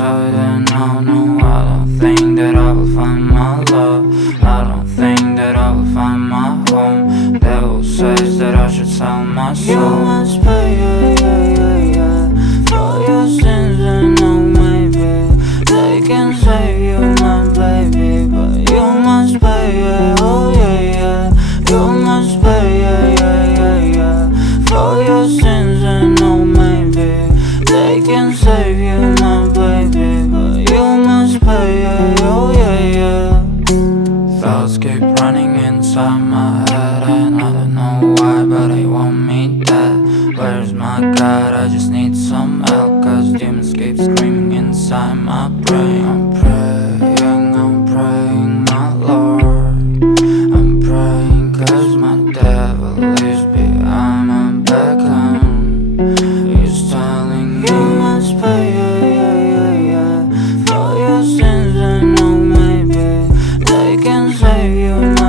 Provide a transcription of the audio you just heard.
inside and out. No, I don't think that I will find my love. I don't think that I will find my home. Devil says that I should sell my soul. You must pay, yeah, yeah, yeah, yeah, for your sins, and no, maybe they can save you, my baby, but you must pay, yeah, oh yeah, yeah. You must pay, yeah, yeah, yeah, yeah, for your sins, and no, maybe they can save you, my baby, but you must pay, yeah, oh yeah, yeah. Thoughts keep running inside my head, and I don't know why, but they want me dead. Where's my God? I just need some help, cause demons keep screaming inside my brain. I'm praying, my Lord. I'm praying cause my devil is behind my back home. He's telling me you must pay, yeah, yeah, yeah, yeah, for your sins, and no, maybe they can save you.